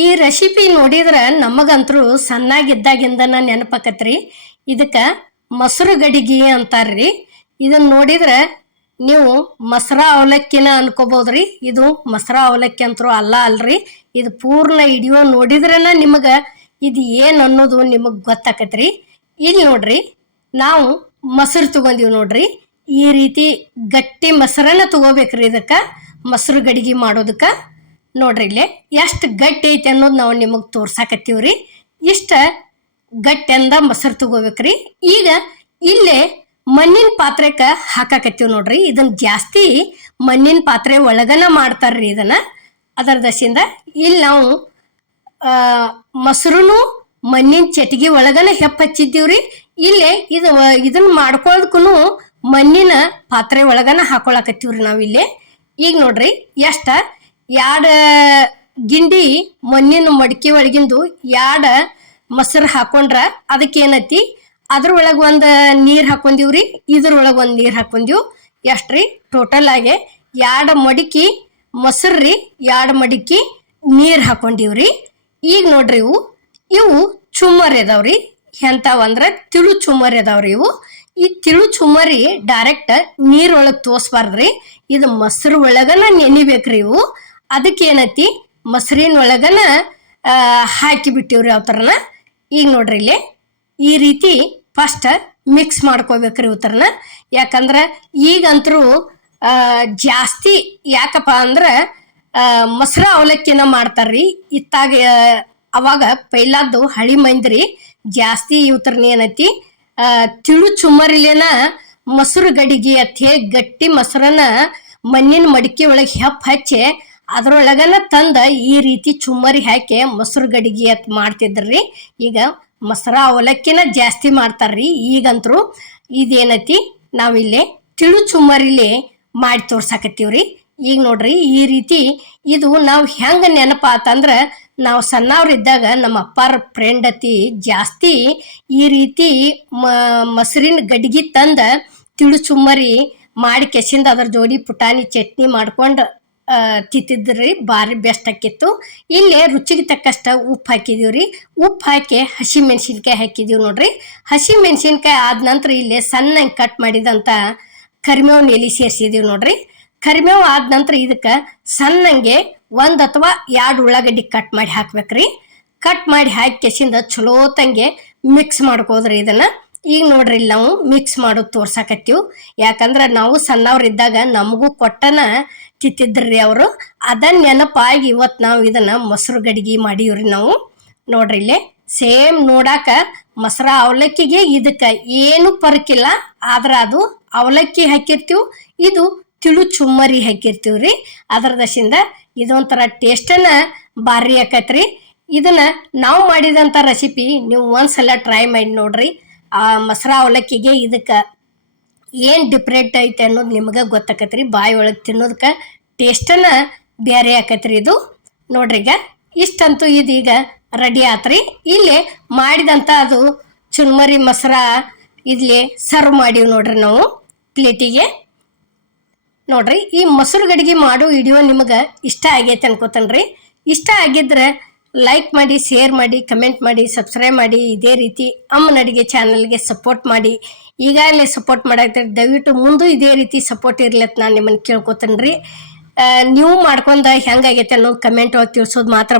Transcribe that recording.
ಈ ರೆಸಿಪಿ ನೋಡಿದ್ರೆ ನಮಗಂತರೂ ಸಣ್ಣಾಗಿದ್ದಾಗಿಂದನ ನೆನಪಾಕತ್ರಿ. ಇದಕ್ಕೆ ಮೊಸರು ಗಡಿಗೆ ಅಂತಾರ್ರಿ. ಇದನ್ನ ನೋಡಿದ್ರೆ ನೀವು ಮೊಸರ ಅವಲಕ್ಕಿನ ಅನ್ಕೋಬಹುದ್ರಿ. ಇದು ಮೊಸರ ಅವಲಕ್ಕಿ ಅಂತರೂ ಅಲ್ರಿ. ಇದು ಪೂರ್ಣ ವಿಡಿಯೋ ನೋಡಿದ್ರನ ನಿಮಗೆ ಇದು ಏನು ಅನ್ನೋದು ನಿಮಗೆ ಗೊತ್ತಾಕತ್ರಿ. ಇಲ್ಲಿ ನೋಡ್ರಿ, ನಾವು ಮೊಸರು ತಗೊಂಡಿವಿ ನೋಡ್ರಿ. ಈ ರೀತಿ ಗಟ್ಟಿ ಮೊಸರನ್ನ ತಗೋಬೇಕ್ರಿ. ಇದಕ್ಕೆ ಮೊಸರು ಗಡಿಗೆ ಮಾಡೋದಕ್ಕೆ ನೋಡ್ರಿ ಇಲ್ಲೇ ಎಷ್ಟು ಗಟ್ಟಿ ಐತಿ ಅನ್ನೋದು ನಾವು ನಿಮಗೆ ತೋರ್ಸಾಕತ್ತೀವ್ರಿ. ಇಷ್ಟ ಗಟ್ಟಿಂದ ಮೊಸರು ತಗೋಬೇಕ್ರಿ. ಈಗ ಇಲ್ಲೇ ಮಣ್ಣಿನ ಪಾತ್ರೆಗೆ ಹಾಕಾಕತ್ತೀವಿ ನೋಡ್ರಿ. ಇದನ್ನ ಜಾಸ್ತಿ ಮಣ್ಣಿನ ಪಾತ್ರೆ ಒಳಗನ ಮಾಡ್ತಾರ್ರಿ ಇದನ್ನ. ಅದರ ದಶಿಂದ ಇಲ್ಲಿ ನಾವು ಮೊಸರುನು ಮಣ್ಣಿನ ಚಟಿಗೆ ಒಳಗನ ಹಚ್ಚಿದ್ದೀವ್ರಿ. ಇಲ್ಲೇ ಇದನ್ನ ಮಾಡ್ಕೊಳ್ಳೋದಕ್ಕೂ ಮಣ್ಣಿನ ಪಾತ್ರೆ ಒಳಗನ ಹಾಕೊಳಕತ್ತೀವ್ರಿ ನಾವಿಲ್ಲೇ. ಈಗ ನೋಡ್ರಿ ಎರಡು ಗಿಂಡಿ ಮಣ್ಣಿನ ಮಡಿಕೆ ಒಳಗಿಂದು ಎರಡು ಮೊಸರು ಹಾಕೊಂಡ್ರ ಅದಕ್ಕೆ ಏನೈತಿ, ಅದ್ರೊಳಗೆ ಒಂದು ನೀರು ಹಾಕೊಂಡಿವ್ರಿ, ಇದ್ರೊಳಗೆ ಒಂದು ನೀರು ಹಾಕೊಂಡಿವ್. ಎಷ್ಟ್ರಿ ಟೋಟಲ್ ಆಗಿ 2 ಮಡಿಕೆ ಮೊಸರು, 2 ಮಡಿಕೆ ನೀರು ಹಾಕೊಂಡಿವ್ರಿ. ಈಗ ನೋಡ್ರಿ ಇವು ಚುಮ್ಮರಿ ಅದಾವ್ರಿ. ಎಂತಾವಂದ್ರೆ ತಿಳು ಚುಮ್ಮರಿ ಅದಾವ್ರಿ ಇವು. ಈ ತಿಳು ಚುಮ್ಮರಿ ಡೈರೆಕ್ಟ್ ನೀರೊಳಗೆ ತೋರಿಸ್ಬಾರ್ದ್ರಿ. ಇದು ಮೊಸರು ಒಳಗನ ನೆನಿಬೇಕ್ರಿ ಇವು. ಅದಕ್ಕೆ ಏನೈತಿ, ಮೊಸರಿನ ಒಳಗನ ಹಾಕಿ ಬಿಟ್ಟಿವ್ರಿ ಅವತರನ. ಈಗ ನೋಡ್ರಿ ಇಲ್ಲಿ ಈ ರೀತಿ ಫಸ್ಟ್ ಮಿಕ್ಸ್ ಮಾಡ್ಕೋಬೇಕ್ರಿ ಇವತ್ತರನ. ಯಾಕಂದ್ರೆ ಈಗಂತರೂ ಜಾಸ್ತಿ ಯಾಕಪ್ಪ ಅಂದ್ರೆ ಮೊಸರ ಅವಲಕ್ಕಿನ ಮಾಡ್ತಾರ್ರಿ. ಇತ್ತಾಗ ಅವಾಗ ಪೈಲಾದ್ದು ಹಳಿ ಮಂದ್ರಿ ಜಾಸ್ತಿ ಇವತ್ತರನ ಏನೈತಿ ತಿಳು ಚುಮ್ಮರಿಲೇನ ಮೊಸರು ಗಡಿಗೆ ಅಂತ ಹೇಳಿ ಗಟ್ಟಿ ಮೊಸರನ್ನ ಮಣ್ಣಿನ ಮಡಿಕೆ ಒಳಗೆ ಹಚ್ಚಿ ಅದ್ರೊಳಗನ ತಂದ ಈ ರೀತಿ ಚುಮ್ಮರಿ ಹಾಕಿ ಮೊಸರು ಗಡಿಗೆ ಅಂತ ಮಾಡ್ತಿದ್ರಿ. ಈಗ ಮೊಸರ ಅವಲಕ್ಕಿನ ಜಾಸ್ತಿ ಮಾಡ್ತಾರ್ರಿ ಈಗಂತರೂ. ಇದೇನೈತಿ ನಾವಿಲ್ಲಿ ತಿಳು ಚುಮ್ಮರಿಲಿ ಮಾಡಿ ತೋರ್ಸಾಕತ್ತೀವ್ರಿ. ಈಗ ನೋಡ್ರಿ ಈ ರೀತಿ ಇದು ನಾವು ಹೆಂಗ ನೆನಪ ಆತಂದ್ರ, ನಾವು ಸಣ್ಣವ್ರಿದ್ದಾಗ ನಮ್ಮ ಅಪ್ಪಾರ ಫ್ರೆಂಡ್ ಅತಿ ಜಾಸ್ತಿ ಈ ರೀತಿ ಮೊಸರಿನ ಗಡಿಗೆ ತಂದ ತಿಳು ಚುಮ್ಮರಿ ಮಾಡಿ ಕೆಸಿಂದ ಅದ್ರ ಜೋಡಿ ಪುಟಾಣಿ ಚಟ್ನಿ ಮಾಡ್ಕೊಂಡು ತಿಂತಿದ್ರಿ. ಭಾರಿ ಬೆಸ್ಟ್ ಆಕಿತ್ತು. ಇಲ್ಲೇ ರುಚಿಗೆ ತಕ್ಕಷ್ಟ ಉಪ್ಪು ಹಾಕಿದೀವ್ರಿ. ಉಪ್ಪು ಹಾಕಿ ಹಸಿ ಮೆಣಸಿನ್ಕಾಯಿ ಹಾಕಿದೀವಿ ನೋಡ್ರಿ. ಹಸಿ ಮೆಣಸಿನ್ಕಾಯಿ ಆದ ನಂತರ ಇಲ್ಲೇ ಸಣ್ಣ ಕಟ್ ಮಾಡಿದಂತ ಕರಿಬೇವಿನ ಎಲೆ ಸೇರಿಸಿದೀವಿ ನೋಡ್ರಿ. ಕರಿಬೇವು ಆದ ನಂತರ ಇದಕ್ಕೆ ಸಣ್ಣಂಗೆ 1 ಅಥವಾ 2 ಉಳ್ಳಾಗಡ್ಡಿ ಕಟ್ ಮಾಡಿ ಹಾಕ್ಬೇಕ್ರಿ. ಕಟ್ ಮಾಡಿ ಹಾಕಿ ಕೆಸಿಂದ ಚಲೋ ತಂಗೆ ಮಿಕ್ಸ್ ಮಾಡ್ಕೋದ್ರಿ ಇದನ್ನ. ಈಗ ನೋಡ್ರಿ ಇಲ್ಲಿ ನಾವು ಮಿಕ್ಸ್ ಮಾಡೋದು ತೋರ್ಸಾಕತ್ತೀವಿ. ಯಾಕಂದ್ರೆ ನಾವು ಸಣ್ಣವ್ರಿದ್ದಾಗ ನಮಗೂ ಕೊಟ್ಟನ ತಿಂತಿದ್ರಿ ಅವರು. ಅದನ್ನ ನೆನಪಾಗಿ ಇವತ್ತು ನಾವು ಇದನ್ನ ಮೊಸರು ಗಡಿಗೆ ಮಾಡೀವ್ರಿ ನಾವು. ನೋಡ್ರಿ ಇಲ್ಲಿ ಸೇಮ್ ನೋಡಾಕ ಮೊಸರ ಅವಲಕ್ಕಿಗೆ ಇದಕ್ಕೆ ಏನು ಪರಕಿಲ್ಲ. ಆದ್ರೆ ಅದು ಅವಲಕ್ಕಿ ಹಾಕಿರ್ತೀವಿ, ಇದು ತಿಳು ಚುಮ್ಮರಿ ಹಾಕಿರ್ತೀವ್ರಿ. ಅದರ ದಶಿಂದ ಇದೊಂಥರ ಟೇಸ್ಟನ್ನ ಭಾರಿ ಆಕತ್ರಿ. ಇದನ್ನ ನಾವು ಮಾಡಿದಂಥ ರೆಸಿಪಿ ನೀವು ಒಂದ್ಸಲ ಟ್ರೈ ಮಾಡಿ ನೋಡ್ರಿ. ಆ ಮೊಸರ ಅವಲಕ್ಕಿಗೆ ಇದಕ್ಕೆ ಏನು ಡಿಫ್ರೆಂಟ್ ಐತೆ ಅನ್ನೋದು ನಿಮಗೆ ಗೊತ್ತಾಕತ್ರಿ. ಬಾಯಿ ಒಳಗೆ ತಿನ್ನೋದಕ್ಕೆ ಟೇಸ್ಟನ್ನ ಬೇರೆ ಆಕತ್ರಿ ಇದು. ನೋಡ್ರಿ ಈಗ ಇಷ್ಟಂತೂ ಇದೀಗ ರೆಡಿ ಆತ್ರಿ. ಇಲ್ಲಿ ಮಾಡಿದಂಥ ಅದು ಚುನ್ಮರಿ ಮೊಸರ ಇಲ್ಲಿ ಸರ್ವ್ ಮಾಡೀವಿ ನೋಡ್ರಿ ನಾವು ಪ್ಲೇಟಿಗೆ. ನೋಡ್ರಿ ಈ ಮೊಸರು ಗಡಿಗೆ ಮಾಡೋ ವಿಡಿಯೋ ನಿಮಗೆ ಇಷ್ಟ ಆಗೈತೆ ಅನ್ಕೋತನ್ರಿ. ಇಷ್ಟ ಆಗಿದ್ರೆ ಲೈಕ್ ಮಾಡಿ, ಶೇರ್ ಮಾಡಿ, ಕಮೆಂಟ್ ಮಾಡಿ, ಸಬ್ಸ್ಕ್ರೈಬ್ ಮಾಡಿ. ಇದೇ ರೀತಿ ಅಮ್ಮನ ಅಡಿಗೆ ಚಾನಲ್ಗೆ ಸಪೋರ್ಟ್ ಮಾಡಿ. ಈಗಾಗಲೇ ಸಪೋರ್ಟ್ ಮಾಡಾಕ್ತಾರೆ, ದಯವಿಟ್ಟು ಮುಂದೆ ಇದೇ ರೀತಿ ಸಪೋರ್ಟ್ ಇರ್ಲಿ ಅಂತ ನಾನು ನಿಮ್ಮನ್ನು ಕೇಳ್ಕೊತೇನೆ ರೀ. ನೀವು ಮಾಡ್ಕೊಂಡು ಹೆಂಗಾಗೈತೆ ಅನ್ನೋದು ಕಮೆಂಟ್ ಒಳಗೆ ತಿಳಿಸೋದು ಮಾತ್ರ